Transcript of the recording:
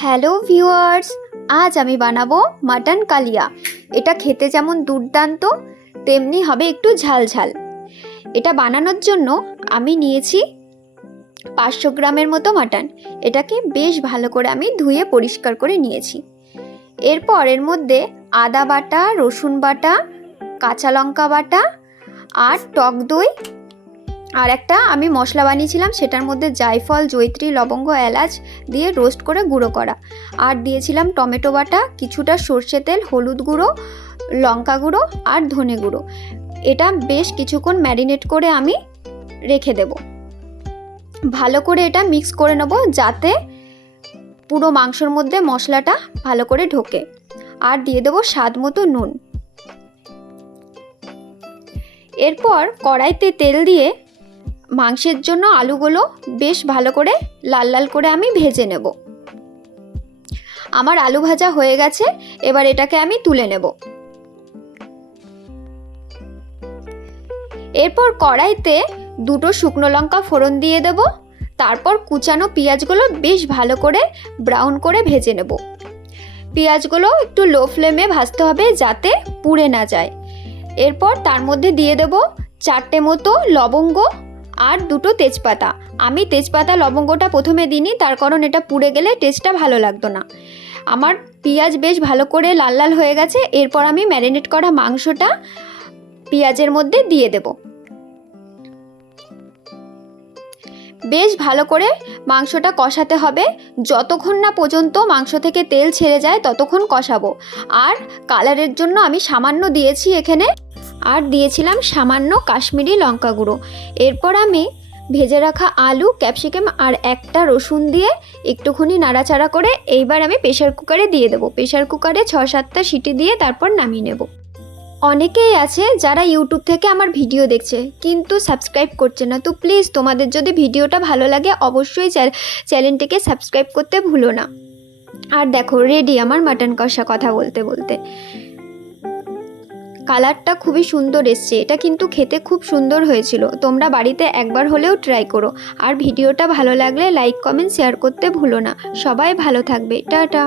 Hello viewers, আজ আমি বানাবো মাটন কালিয়া। এটা খেতে যেমন দুর্দান্ত, তেমনি হবে একটু ঝাল ঝাল এটা বানানোর জন্য আমি নিয়েছি পাঁচশো গ্রামের মতো মাটন। এটাকে বেশ ভালো করে আমি ধুয়ে পরিষ্কার করে নিয়েছি। এরপর এর মধ্যে আদা বাটা, রসুন বাটা, কাঁচা লঙ্কা বাটা আর টক দই আর একটা আমি মশলা বানিয়েছিলাম, সেটার মধ্যে জায়ফল জৈত্রী লবঙ্গ, এলাচ দিয়ে রোস্ট করে গুঁড়ো করা। আর দিয়েছিলাম টমেটো বাটা, কিছুটা সর্ষে তেল, হলুদ গুঁড়ো, লঙ্কা গুঁড়ো আর ধনে গুঁড়ো। এটা বেশ কিছুক্ষণ ম্যারিনেট করে আমি রেখে দেব। ভালো করে এটা মিক্স করে নেব যাতে পুরো মাংসর মধ্যে মশলাটা ভালো করে ঢোকে। আর দিয়ে দেবো স্বাদ মতো নুন। এরপর কড়াইতে তেল দিয়ে মাংসের জন্য আলুগুলো বেশ ভালো করে লাল লাল করে আমি ভেজে নেব। আমার আলু ভাজা হয়ে গেছে, এবার এটাকে আমি তুলে নেব। এরপর কড়াইতে দুটো শুকনো লঙ্কা ফোড়ন দিয়ে দেব, তারপর কুচানো পেঁয়াজগুলো বেশ ভালো করে ব্রাউন করে ভেজে নেব। পেঁয়াজগুলো একটু লো ফ্লেমে ভাজতে হবে যাতে পুড়ে না যায়। এরপর তার মধ্যে দিয়ে দেব চারটে মতো লবঙ্গ আর দুটো তেজপাতা। আমি তেজপাতা লবঙ্গটা প্রথমে দিইনি, তার কারণ এটা পুড়ে গেলে টেস্টটা ভালো লাগতো না। আমার পেঁয়াজ বেশ ভালো করে লাল লাল হয়ে গেছে, এরপর আমি ম্যারিনেট করা মাংসটা পেঁয়াজের মধ্যে দিয়ে দেব। বেশ ভালো করে মাংসটা কষাতে হবে। যতক্ষণ না পর্যন্ত মাংস থেকে তেল ছেড়ে যায়, ততক্ষণ কষাবো। আর কালারের জন্য আমি সামান্য দিয়েছি এখানে আর দিয়েছিলাম সামান্য কাশ্মীরি লঙ্কা গুঁড়ো। এরপর আমি ভেজে রাখা আলু, ক্যাপসিকাম আর একটা রসুন দিয়ে একটুখানি নাড়াচাড়া করে এইবার আমি প্রেশার কুকারে দিয়ে দেবো। প্রেশার কুকারে ছ সাতটা সিটি দিয়ে তারপর নামিয়ে নেব। অনেকেই আছে যারা ইউটিউব থেকে আমার ভিডিও দেখছে, কিন্তু সাবস্ক্রাইব করছে না। তো প্লিজ তোমাদের যদি ভিডিওটা ভালো লাগে, অবশ্যই চ্যানেলটিকে সাবস্ক্রাইব করতে ভুলো না। আর দেখো রেডি আমার মাটন কষা কথা বলতে বলতে। কালারটা খুবই সুন্দর এসছে। এটা কিন্তু খেতে খুব সুন্দর হয়েছিল। তোমরা বাড়িতে একবার হলেও ট্রাই করো। আর ভিডিওটা ভালো লাগলে লাইক কমেন্ট শেয়ার করতে ভুলো না। সবাই ভালো থাকবে। টাটা।